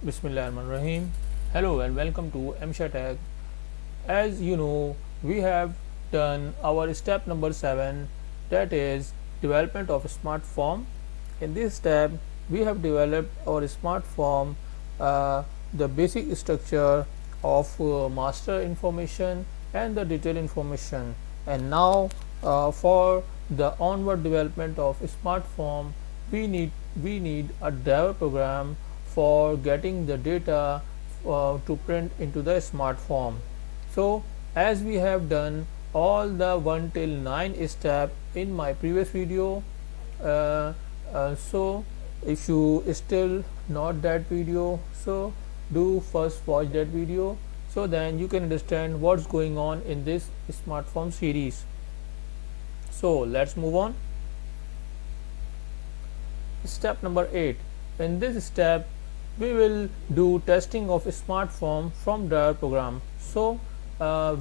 Bismillahirrahmanirrahim. Hello and welcome to M.Shakir. As you know, we have done our step number 7, that is development of a smart form. In this step, we have developed our smart form, the basic structure of master information and the detail information. And now, for the onward development of a smart form, we need a driver program for getting the data to print into the smart form. So as we have done all the 1 till 9 step in my previous video, uh, so if you still not that video, so do first watch that video, so then you can understand what's going on in this smart form series. So let's move on. Step number 8. In this step, we will do testing of a smart form from driver program. So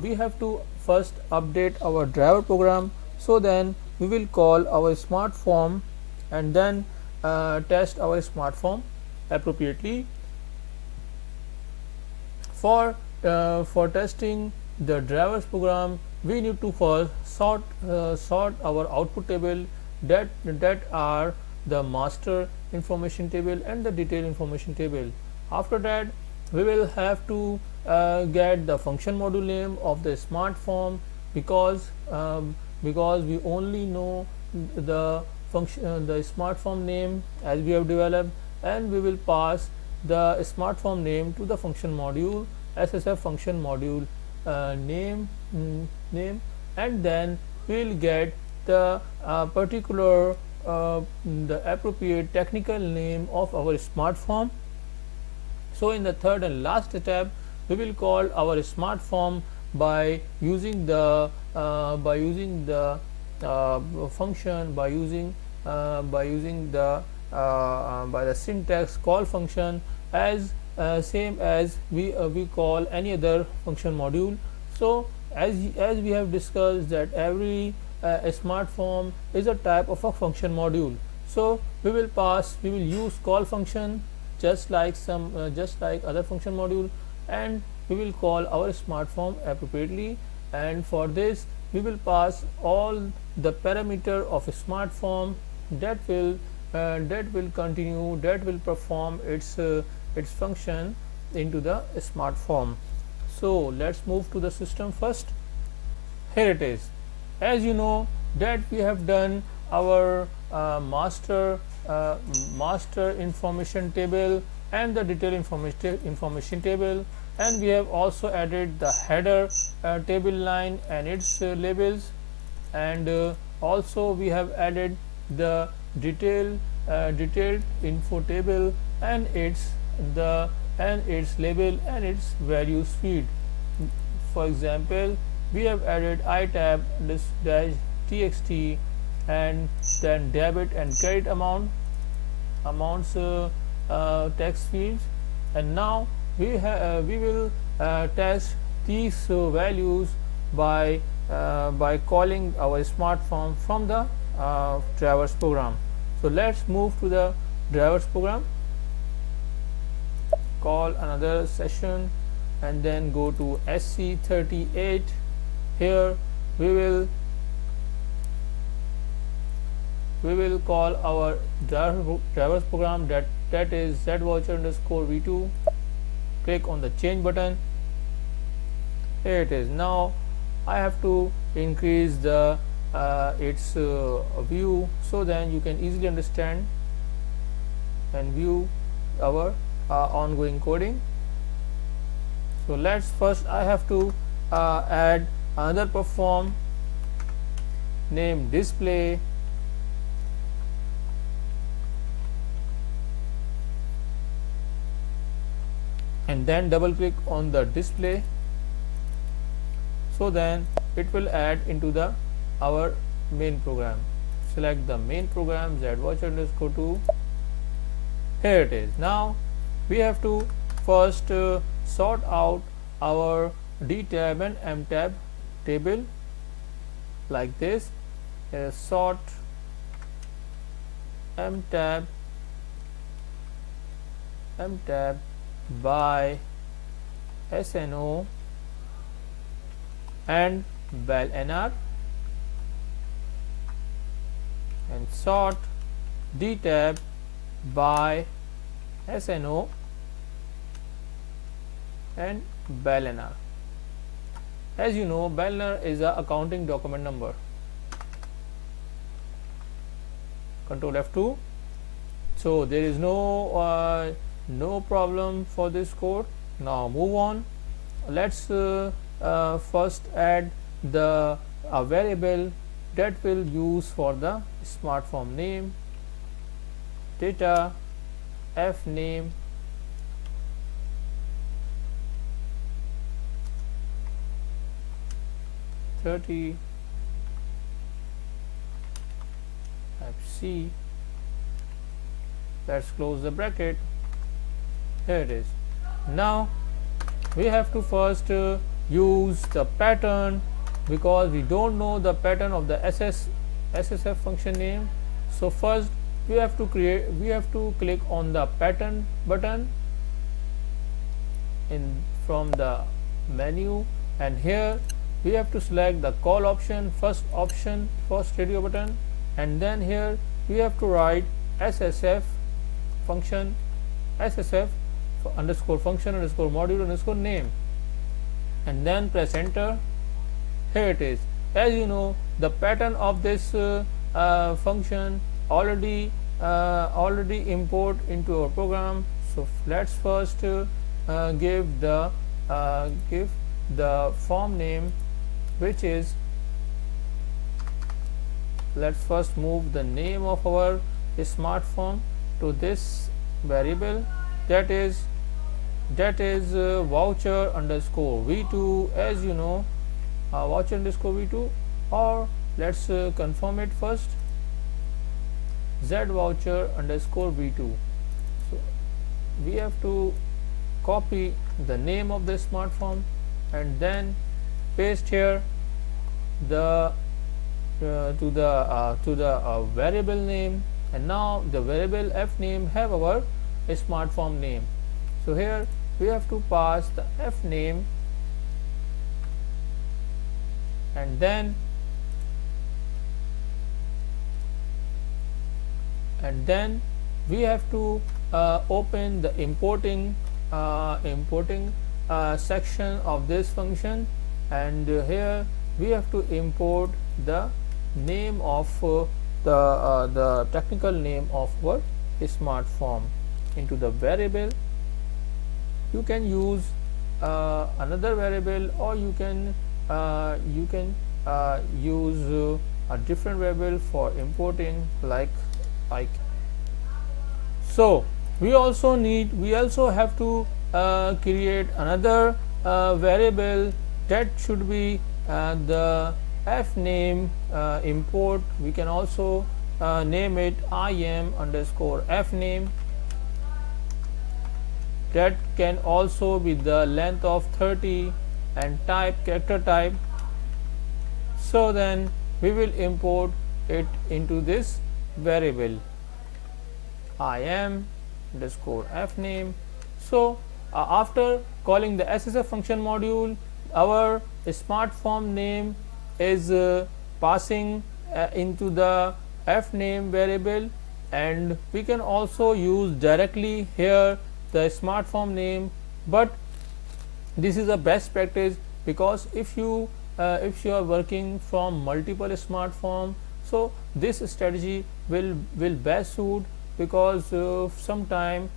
we have to first update our driver program. So then we will call our smart form and then test our smart form appropriately. For testing the drivers program, we need to first sort our output table that are the master information table and the detail information table. After that, we will have to get the function module name of the smart form, because we only know the function the smart form name as we have developed, and we will pass the smart form name to the function module SSF function module name, and then we will get the particular the appropriate technical name of our smart form. So in the third and last step, we will call our smart form by using the function by the syntax call function as same as we call any other function module. So as we have discussed that every a smart form is a type of a function module. So we will use call function just like other function module, and we will call our smart form appropriately. And for this, we will pass all the parameter of a smart form that will perform its function into the smart form. So let's move to the system first. Here it is. As you know that we have done our master information table and the detail information table, and we have also added the header table line and its labels, and also we have added the detailed info table and its label and its values feed. For example, we have added itab dash txt and then debit and credit amounts text fields, and now we will test these values by calling our smart form from the drivers program. So let's move to the drivers program, call another session and then go to SC38. Here we will call our drivers program that is zvoucher_v2. Click on the change button. Here it is. Now I have to increase the its view, so then you can easily understand and view our ongoing coding. So let's first I have to add another perform name display, and then double click on the display, so then it will add into the our main program. Select the main program zvoucher_2. Here it is. Now we have to first sort out our D tab and M tab table like this. Sort M tab by SNO and bel nr, and sort D tab by SNO and bel nr. As you know, bel nr is a accounting document number. Control F2. So there is no problem for this code. Now move on. Let's first add the variable that will use for the SmartForm name, data f name (30) FC. Let's close the bracket. Here it is. Now we have to first use the pattern, because we don't know the pattern of the SSF function name. So first we have to click on the pattern button from the menu, and here we have to select the call option, first radio button, and then here we have to write SSF function, SSF underscore function underscore module underscore name, and then press enter. Here it is. As you know, the pattern of this function already import into our program. So let's first give the form name, which is, let's first move the name of our SmartForm to this variable, that is voucher underscore v2. As you know, voucher underscore v2, or let's confirm it first, z voucher underscore v2. So we have to copy the name of the SmartForm and then paste here the to the variable name, and now the variable f name have our SmartForm name. So here we have to pass the f name, and then we have to open the importing section of this function, and here we have to import the name of the technical name of our SmartForm into the variable. You can use another variable, or you can use a different variable for importing, like so we also have to create another variable that should be the f name import. We can also name it im underscore f name. That can also be the length of 30 and character type. So then we will import it into this variable im underscore f name. So after calling the SSF function module, our SmartForm name is passing into the f name variable, and we can also use directly here the SmartForm name, but this is a best practice, because if you are working from multiple SmartForm, so this strategy will best suit, because sometime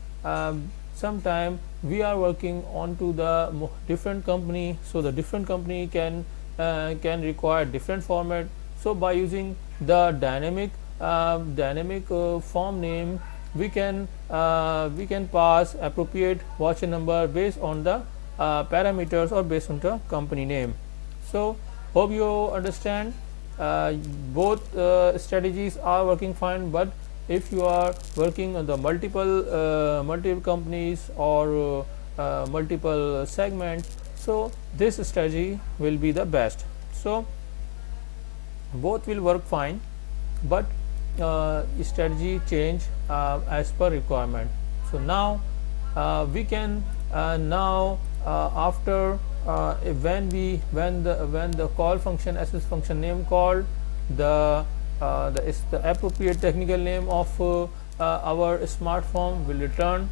we are working onto the different company, so the different company can require different format. So by using the dynamic form name, we can pass appropriate voucher number based on the parameters or based on the company name. So hope you understand. Both strategies are working fine, but if you are working on the multiple companies or multiple segments, so this strategy will be the best. So both will work fine, but strategy change as per requirement. So now we can now after when the call function SS function name called, the appropriate technical name of our smart form will return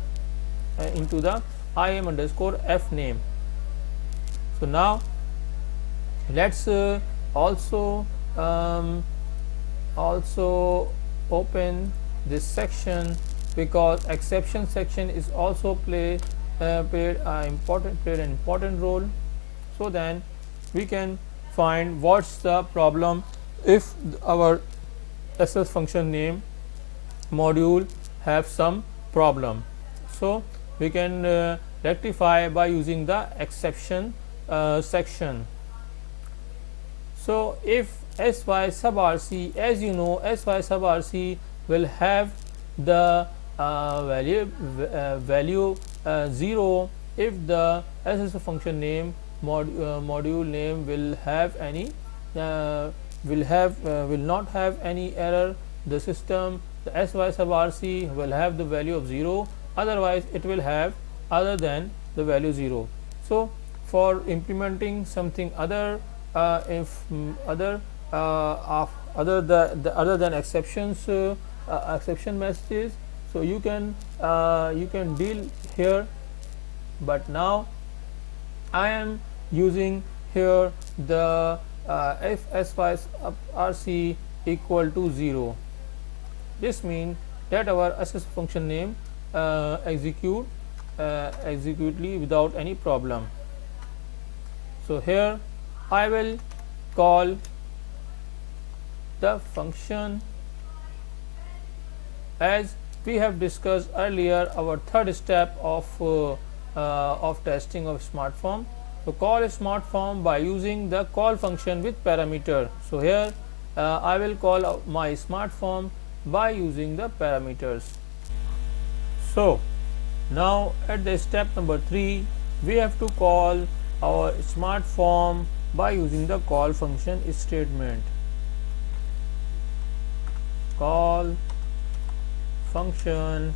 into the im underscore f name. So now let's also open this section, because exception section is also played an important role. So then we can find what's the problem if our SS function name module have some problem. So we can rectify by using the exception section. So if sy sub rc, as you know, sy sub rc will have the value 0 if the SS function name module name will have any will not have any error. The system, the sy sub rc will have the value of 0, otherwise it will have other than the value 0. So for implementing something other other than exceptions exception messages, so you can deal here, but now I am using here the if sy sub rc equal to 0. This means that our SS function name executely without any problem. So here I will call the function as we have discussed earlier, our third step of testing of SmartForm. So call a SmartForm by using the call function with parameter. So here I will call my SmartForm by using the parameters. So now at the step number 3, we have to call our SmartForm by using the call function statement. Call function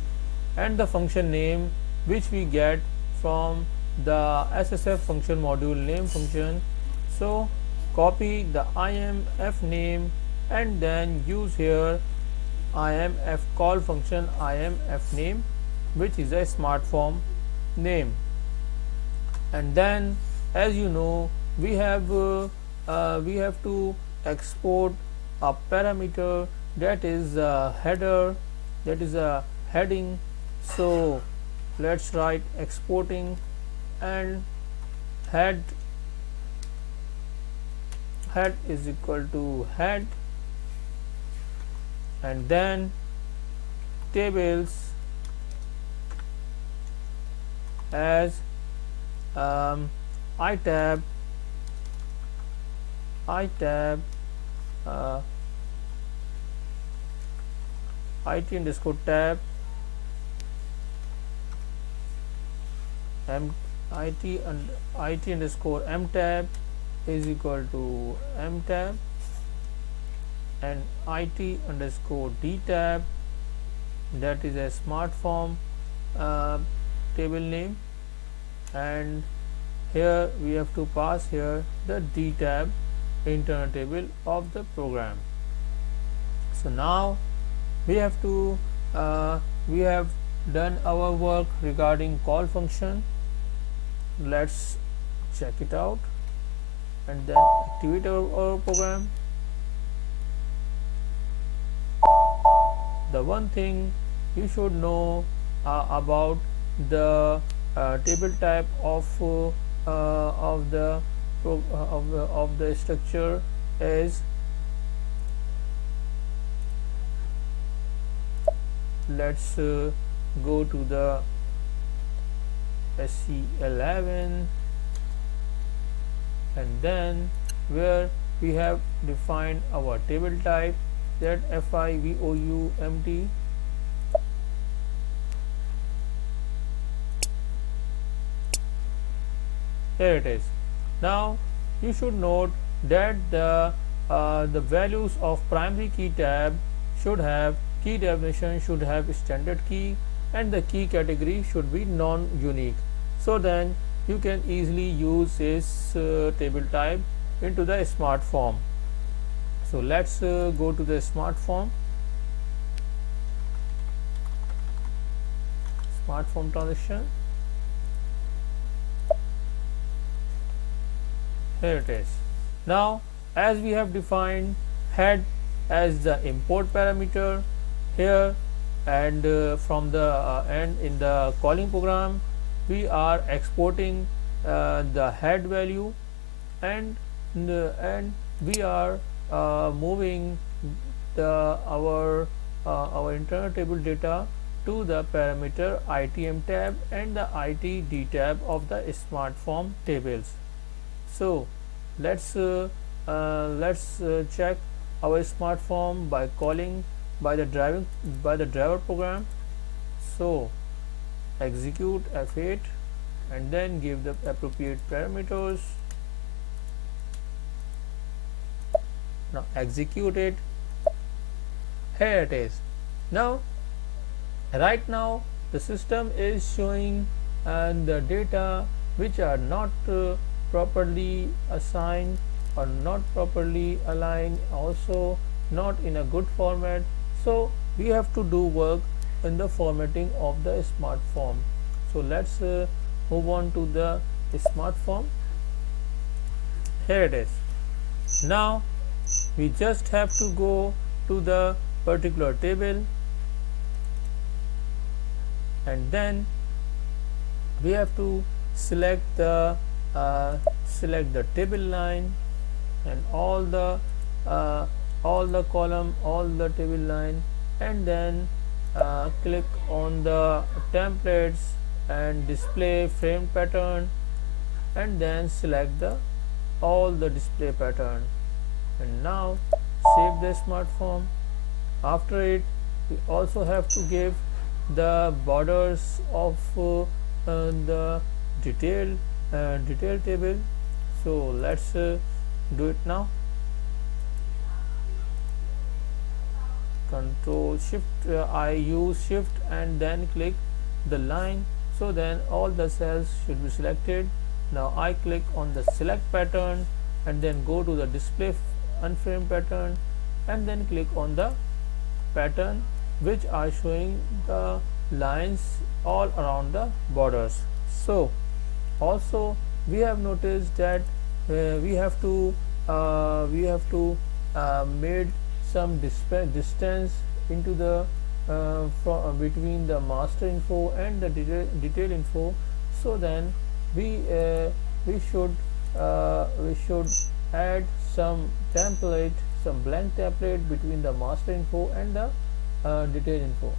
and the function name which we get from the SSF function module name function. So copy the imf name and then use here imf call function imf name, which is a SmartForm name. And then, as you know, we have to export a parameter that is a header, that is a heading. So let's write exporting and head is equal to head, and then tables as itab it underscore tab it underscore m tab is equal to m tab, and it underscore d tab, that is a SmartForm table name, and here we have to pass here the d tab internal table of the program. So now we have to we have done our work regarding call function. Let's check it out and then activate our program. The one thing you should know about the table type of the structure is, let's go to the SC11, and then where we have defined our table type, that FIVOUMT, here it is. Now you should note that the values of primary key tab should have key definition, should have standard key, and the key category should be non-unique. So then you can easily use this table type into the smart form. So let's go to the smart form transition. Here it is. Now as we have defined head as the import parameter here, and from the end in the calling program we are exporting the head value, and we are moving our internal table data to the parameter ITM tab and the ITD tab of the SmartForm tables. So let's check our SmartForm by calling by the driver program. So execute F8 and then give the appropriate parameters. Now execute it. Here it is. Now right now the system is showing the data which are not properly assigned or not properly aligned, also not in a good format. So we have to do work in the formatting of the smart form. So let's move on to the smart form. Here it is. Now we just have to go to the particular table, and then we have to select the table line and all the column, all the table line, and then click on the templates and display frame pattern, and then select all the display pattern, and now save the smart form. After it, we also have to give the borders of the detail table. So let's do it now. Control Shift, I use Shift and then click the line, so then all the cells should be selected. Now I click on the select pattern and then go to the display unframe pattern, and then click on the pattern which are showing the lines all around the borders. So also we have noticed that we have to made some distance into the between the master info and the detail info. So then we should add some blank template between the master info and the detail info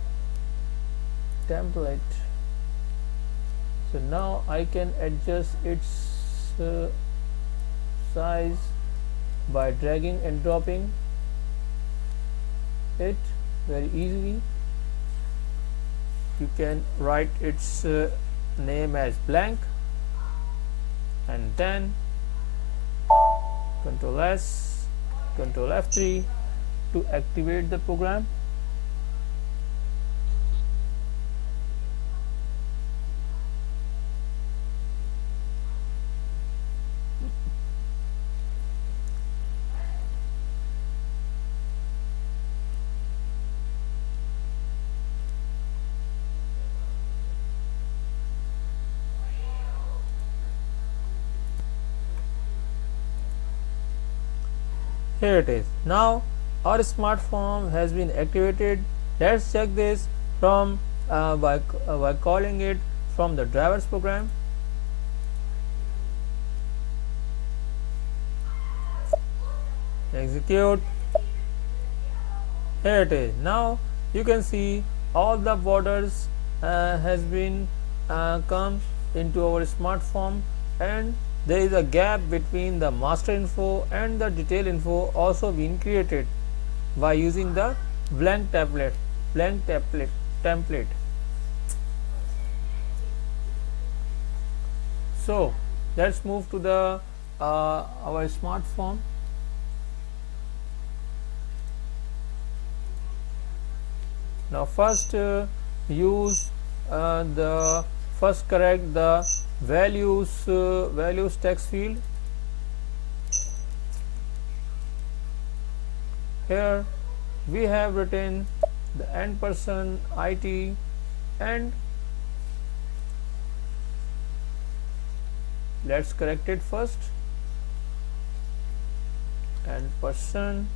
template. So now I can adjust its size by dragging and dropping it very easily. You can write its name as blank, and then Ctrl S, Ctrl F3 to activate the program. Here it is. Now our smart form has been activated. Let's check this from by calling it from the drivers program. Execute. Here it is. Now you can see all the borders has been come into our smart form, and there is a gap between the master info and the detail info also being created by using the blank template. So let's move to the our smart form. Now first correct the values text field. Here we have written the end person IT, and let's correct it first. End person,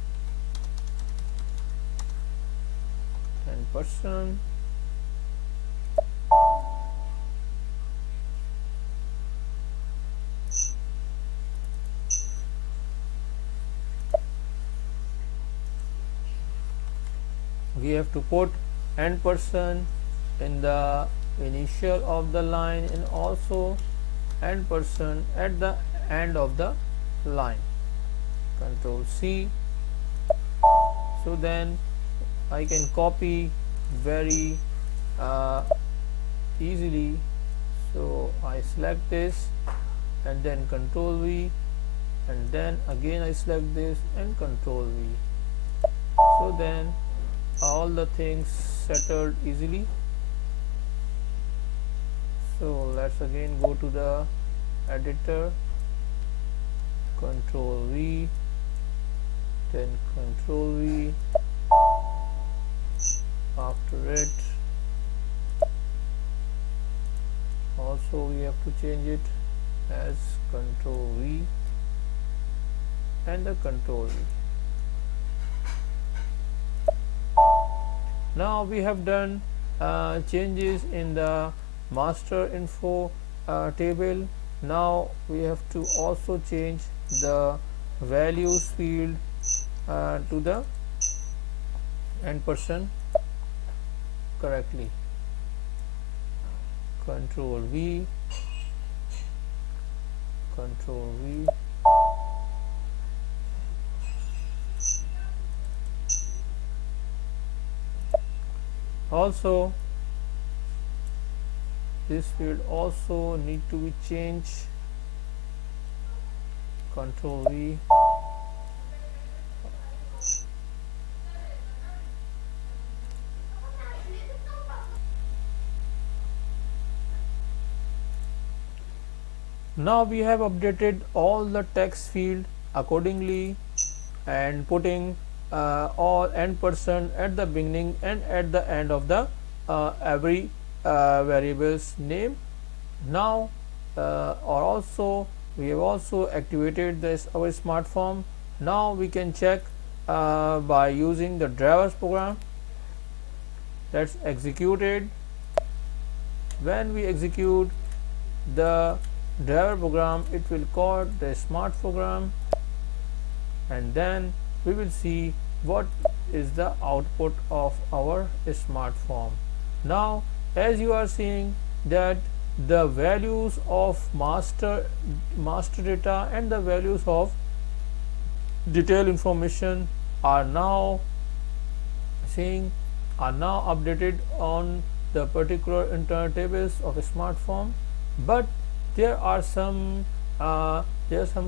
we have to put end person in the initial of the line and also end person at the end of the line. Control C. So then I can copy very easily. So I select this and then Control V, and then again I select this and Control V. So then all the things settled easily. So let's again go to the editor, Control V, then Control V. After it also we have to change it as Control V and the Control V. Now we have done changes in the master info table. Now we have to also change the values field to the end person correctly. Control V, Control V. Also this field also need to be changed. Control V. Now we have updated all the text field accordingly and putting all end person at the beginning and at the end of the every variable's name. Now or also we have also activated this our SmartForm. Now we can check by using the drivers program. Let's execute it. When we execute the driver program, it will call the smart program, and then we will see what is the output of our SmartForm. Now as you are seeing that the values of master data and the values of detail information are now updated on the particular internal tables of a SmartForm, but there are some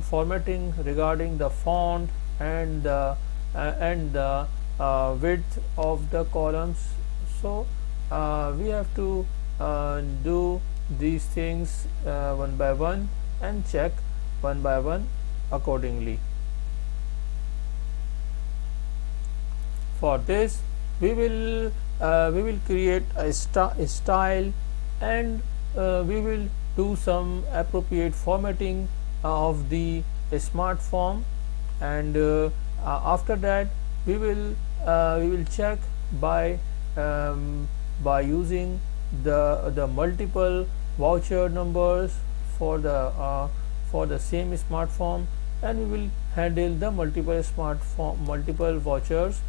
formatting regarding the font and the width of the columns. So we have to do these things one by one and check one by one accordingly. For this we will create a style, and we will do some appropriate formatting of the SmartForm, and after that we will check by using the multiple voucher numbers for the same SmartForm, and we will handle the multiple vouchers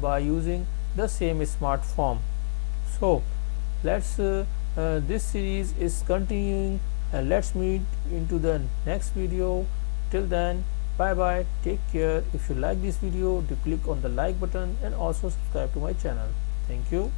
by using the same SmartForm. So let's this series is continuing, and let's meet into the next video. Till then, bye bye, take care. If you like this video, do click on the like button and also subscribe to my channel. Thank you.